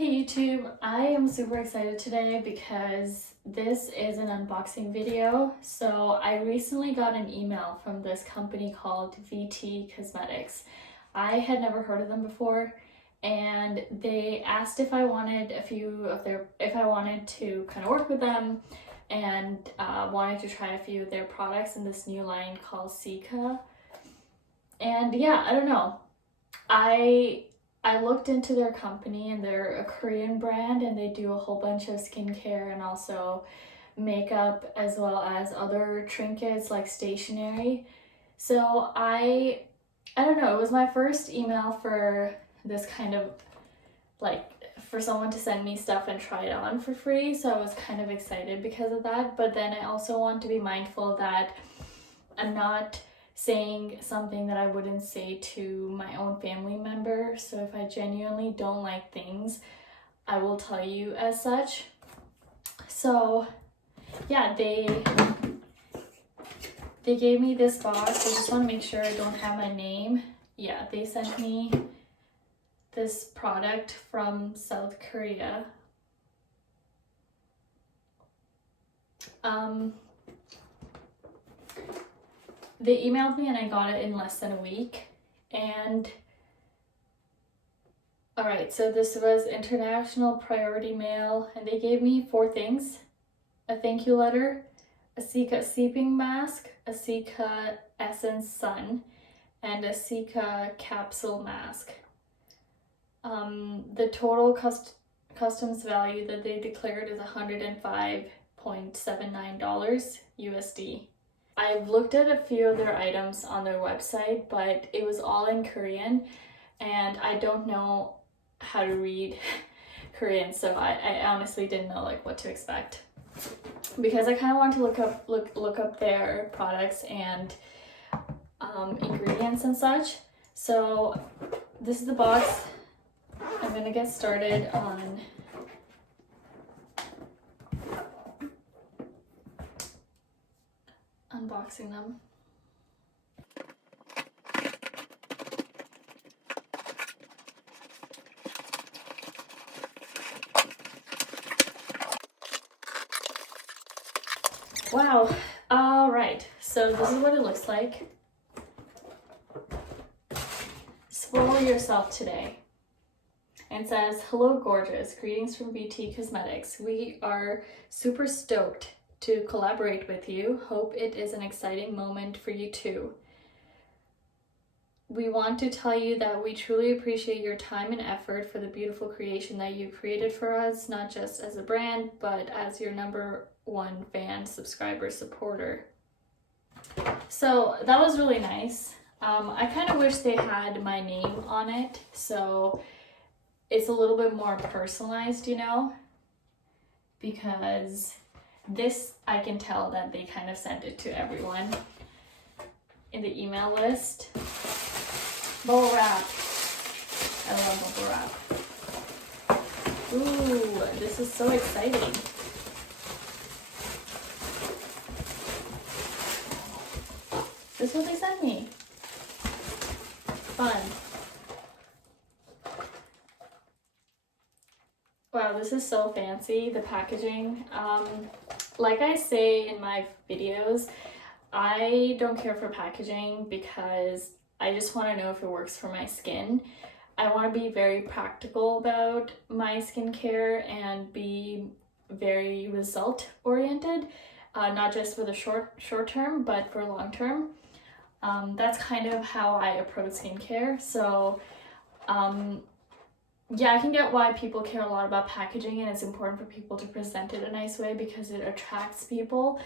Hey YouTube, I am super excited today because this is an unboxing video. So I recently got an email from this company called VT Cosmetics. I had never heard of them before, and they asked if I wanted if I wanted to kind of work with them and wanted to try a few of their products in this new line called Sika. And yeah, I don't know. I looked into their company, and they're a Korean brand, and they do a whole bunch of skincare and also makeup, as well as other trinkets like stationery. So I don't know, it was my first email for this kind of like for someone to send me stuff and try it on for free. So I was kind of excited because of that. But then I also want to be mindful that I'm not saying something that I wouldn't say to my own family member. So if I genuinely don't like things, I will tell you as such. So yeah, they gave me this box. I just want to make sure I don't have my name. Yeah, they sent me this product from South Korea. They emailed me and I got it in less than a week. And all right, so this was international priority mail, and they gave me 4 things: a thank you letter, a Sika sleeping mask, a Sika Essence Sun, and a Sika Capsule Mask. The total customs value that they declared is $105.79 USD. I've looked at a few of their items on their website, but it was all in Korean, and I don't know how to read Korean, so I honestly didn't know like what to expect, because I kind of want to look up their products and ingredients and such. So this is the box. I'm gonna get started on unboxing them. Wow. All right, so this is what it looks like. Spoil yourself today. And it says, "Hello gorgeous, greetings from VT Cosmetics. We are super stoked to collaborate with you. Hope it is an exciting moment for you too. We want to tell you that we truly appreciate your time and effort for the beautiful creation that you created for us, not just as a brand, but as your #1 fan, subscriber, supporter." So that was really nice. I kind of wish they had my name on it, so it's a little bit more personalized, you know, because this, I can tell that they kind of sent it to everyone in the email list. Bubble wrap. I love bubble wrap. Ooh, this is so exciting. This is what they sent me. Fun. Wow, this is so fancy, the packaging. Like I say in my videos, I don't care for packaging because I just want to know if it works for my skin. I want to be very practical about my skincare and be very result oriented, not just for the short term, but for long term. That's kind of how I approach skincare. So yeah, I can get why people care a lot about packaging, and it's important for people to present it a nice way because it attracts people.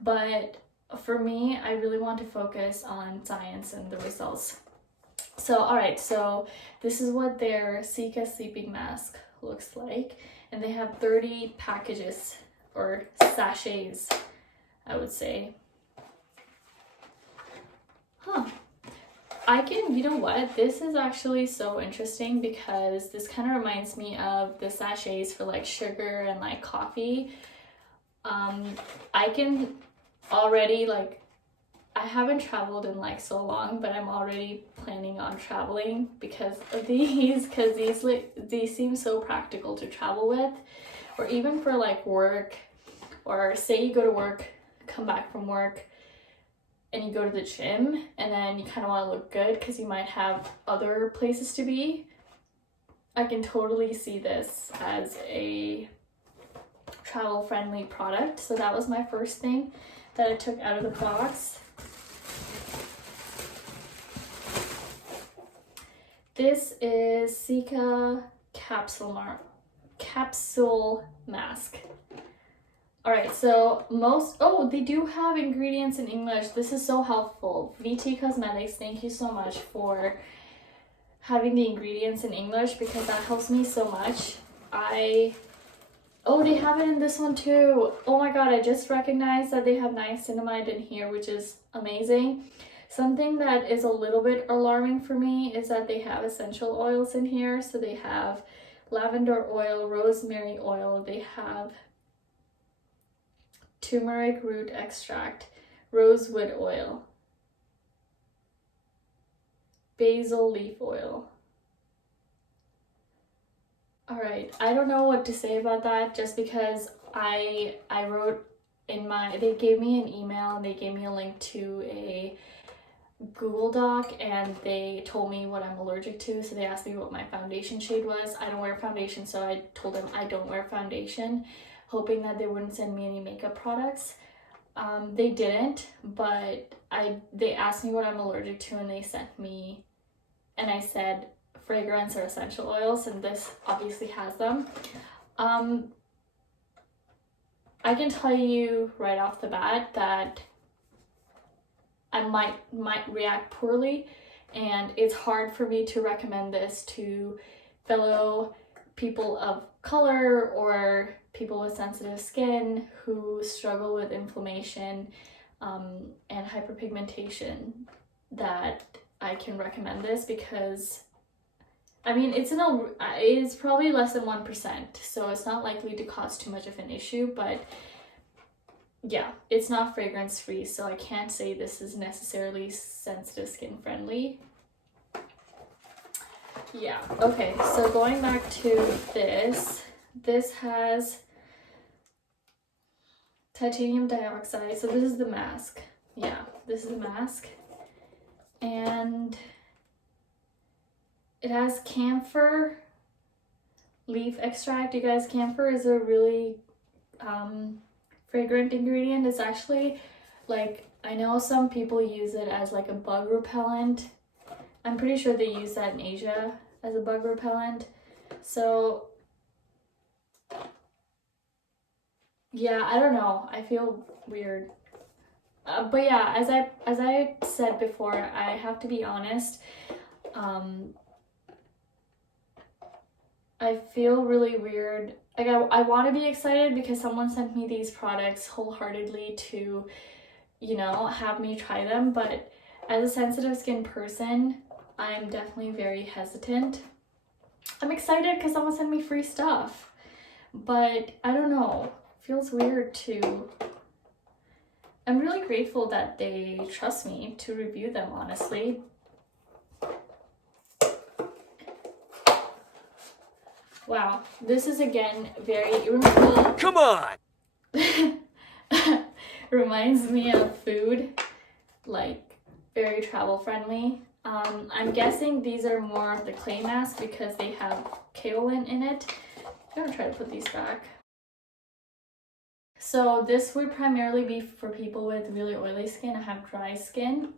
But for me, I really want to focus on science and the results. So, all right, so this is what their Sika sleeping mask looks like. And they have 30 packages, or sachets, I would say. Huh. You know what? This is actually so interesting because this kind of reminds me of the sachets for like sugar and like coffee. I can already I I haven't traveled in like so long, but I'm already planning on traveling because of these, because these seem so practical to travel with, or even for like work, or say you go to work, come back from work, and you go to the gym, and then you kind of want to look good because you might have other places to be. I can totally see this as a travel-friendly product. So that was my first thing that I took out of the box. This is Sika Capsule Mask. Alright, so they do have ingredients in English. This is so helpful. VT Cosmetics, thank you so much for having the ingredients in English because that helps me so much. Oh, they have it in this one too. Oh my god, I just recognized that they have niacinamide in here, which is amazing. Something that is a little bit alarming for me is that they have essential oils in here. So they have lavender oil, rosemary oil, they have turmeric root extract, rosewood oil, basil leaf oil. Alright, I don't know what to say about that just because I wrote in they gave me an email and they gave me a link to a Google Doc and they told me what I'm allergic to, so they asked me what my foundation shade was. I don't wear foundation, so I told them I don't wear foundation, hoping that they wouldn't send me any makeup products. They didn't, but they asked me what I'm allergic to and they sent me, and I said fragrance or essential oils, and this obviously has them. I can tell you right off the bat that I might react poorly, and it's hard for me to recommend this to fellow people of color or people with sensitive skin who struggle with inflammation and hyperpigmentation, that I can recommend this because I mean it's probably less than 1%, so it's not likely to cause too much of an issue, but yeah, it's not fragrance free, so I can't say this is necessarily sensitive skin friendly. Yeah, okay, so going back to this has titanium dioxide, so this is the mask. Yeah, this is the mask, and it has camphor leaf extract. You guys, camphor is a really fragrant ingredient. It's actually, like, I know some people use it as like a bug repellent. I'm pretty sure they use that in Asia as a bug repellent. So yeah, I don't know, I feel weird. But yeah, as I said before, I have to be honest, I feel really weird. Like I want to be excited because someone sent me these products wholeheartedly to, you know, have me try them, but as a sensitive skin person, I'm definitely very hesitant. I'm excited because someone sent me free stuff, but I don't know, it feels weird to. I'm really grateful that they trust me to review them, honestly. Wow, this is again very... Come on! Reminds me of food, like very travel friendly. I'm guessing these are more of the clay mask because they have kaolin in it. I'm gonna try to put these back. So this would primarily be for people with really oily skin. I have dry skin,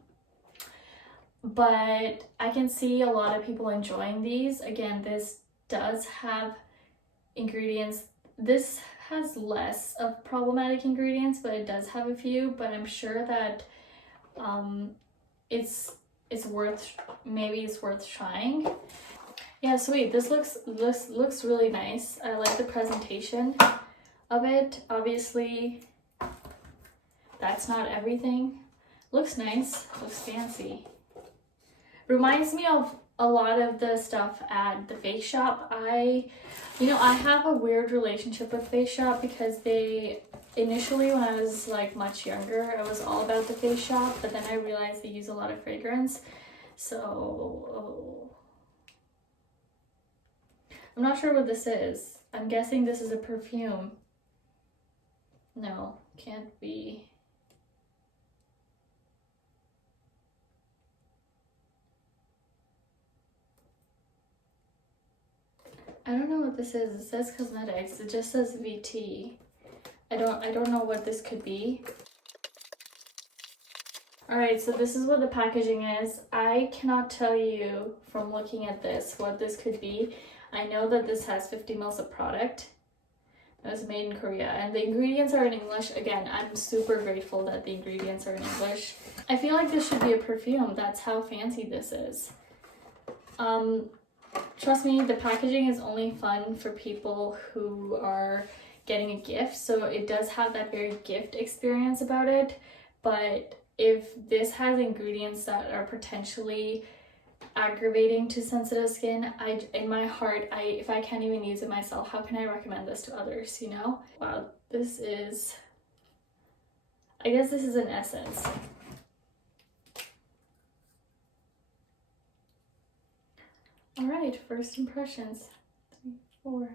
but I can see a lot of people enjoying these. Again, this does have ingredients. This has less of problematic ingredients, but it does have a few, but I'm sure that it's worth trying. Yeah, sweet. This looks really nice. I like the presentation of it. Obviously, that's not everything. Looks nice, looks fancy. Reminds me of a lot of the stuff at the Face Shop. I have a weird relationship with Face Shop because they Initially, when I was like much younger, I was all about the Face Shop, but then I realized they use a lot of fragrance. So, I'm not sure what this is. I'm guessing this is a perfume. No, can't be. I don't know what this is. It says cosmetics. It just says VT. I don't know what this could be. Alright, so this is what the packaging is. I cannot tell you from looking at this what this could be. I know that this has 50 ml of product. It was made in Korea and the ingredients are in English. Again, I'm super grateful that the ingredients are in English. I feel like this should be a perfume. That's how fancy this is. Trust me, the packaging is only fun for people who are getting a gift, so it does have that very gift experience about it. But if this has ingredients that are potentially aggravating to sensitive skin, in my heart, if I can't even use it myself, how can I recommend this to others, you know? Wow, this is, I guess this is an essence. All right, first impressions. 3, 4.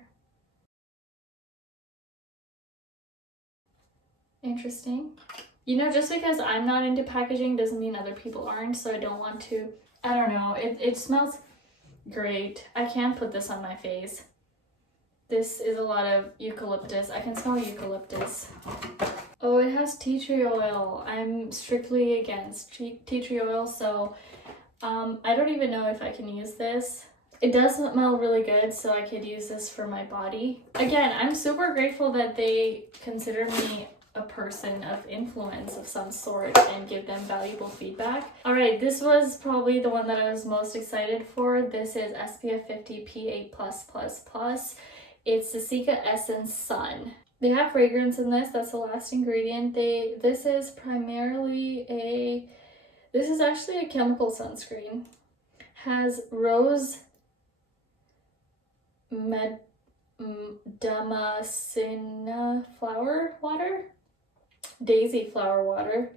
Interesting. You know, just because I'm not into packaging doesn't mean other people aren't, so I don't want to, I don't know, it smells great. I can't put this on my face. This is a lot of eucalyptus. I can smell eucalyptus. Oh, it has tea tree oil. I'm strictly against tea tree oil, so I don't even know if I can use this. It does smell really good, so I could use this for my body. Again, I'm super grateful that they consider me a person of influence of some sort and give them valuable feedback. All right, this was probably the one that I was most excited for. This is SPF 50 PA++++. It's the Cica Essence Sun. They have fragrance in this. That's the last ingredient. This is primarily this is actually a chemical sunscreen. Has rose Damascena flower water? Daisy flower water.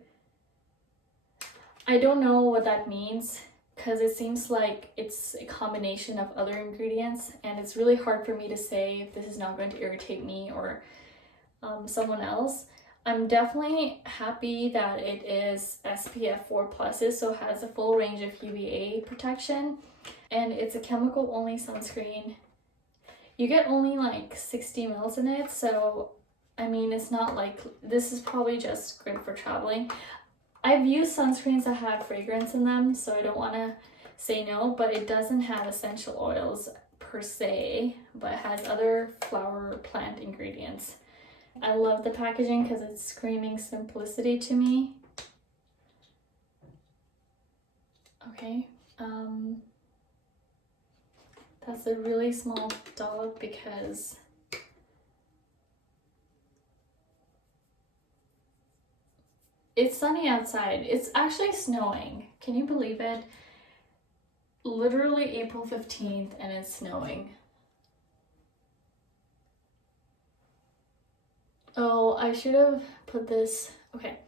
I don't know what that means because it seems like it's a combination of other ingredients and it's really hard for me to say if this is not going to irritate me or someone else. I'm definitely happy that it is SPF 4+, so it has a full range of UVA protection, and it's a chemical only sunscreen. You get only like 60 ml in it, so I mean, it's not like, this is probably just good for traveling. I've used sunscreens that have fragrance in them, so I don't want to say no, but it doesn't have essential oils per se, but it has other flower plant ingredients. I love the packaging because it's screaming simplicity to me. Okay, that's a really small dog because it's sunny outside. It's actually snowing. Can you believe it? Literally April 15th and it's snowing. Oh, I should have put this. Okay,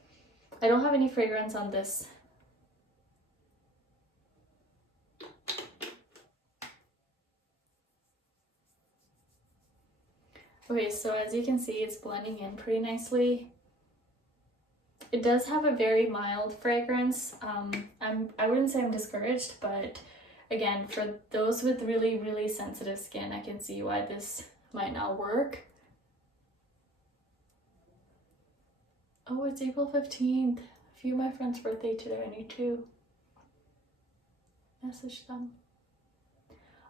I don't have any fragrance on this. Okay, so as you can see, it's blending in pretty nicely. It does have a very mild fragrance. I wouldn't say I'm discouraged, but again, for those with really, really sensitive skin, I can see why this might not work. Oh, it's April 15th. A few of my friends' birthday today. I need to message them.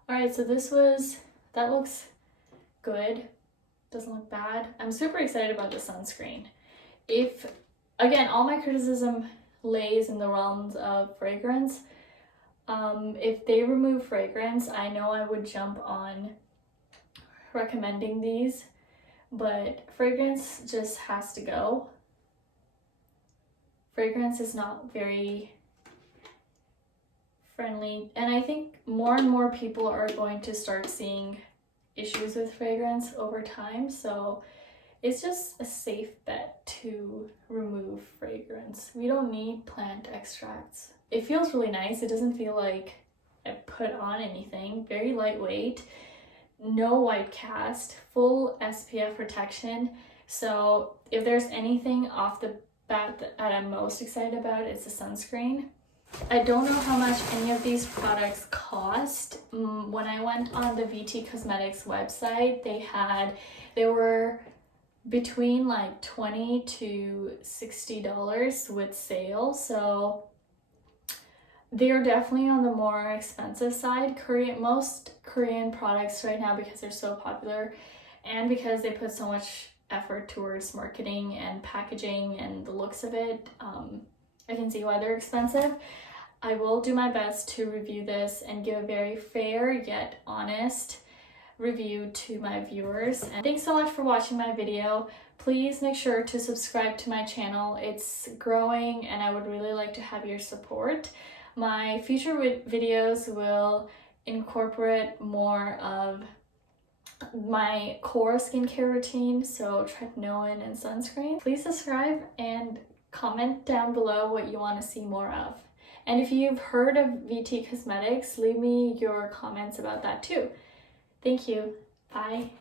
Alright, so that looks good. Doesn't look bad. I'm super excited about the sunscreen. Again, all my criticism lays in the realms of fragrance. If they remove fragrance, I know I would jump on recommending these, but fragrance just has to go. Fragrance is not very friendly, and I think more and more people are going to start seeing issues with fragrance over time, so it's just a safe bet to remove fragrance. We don't need plant extracts. It feels really nice. It doesn't feel like I put on anything. Very lightweight, no white cast, full SPF protection. So if there's anything off the bat that I'm most excited about, it's the sunscreen. I don't know how much any of these products cost. When I went on the VT Cosmetics website, they were between like $20 to $60 with sale. So they're definitely on the more expensive side. Most Korean products right now, because they're so popular and because they put so much effort towards marketing and packaging and the looks of it, I can see why they're expensive. I will do my best to review this and give a very fair yet honest review to my viewers. And thanks so much for watching my video. Please make sure to subscribe to my channel. It's growing and I would really like to have your support. My future videos will incorporate more of my core skincare routine, so tretinoin and sunscreen. Please subscribe and comment down below what you want to see more of. And if you've heard of VT Cosmetics, leave me your comments about that too. Thank you. Bye.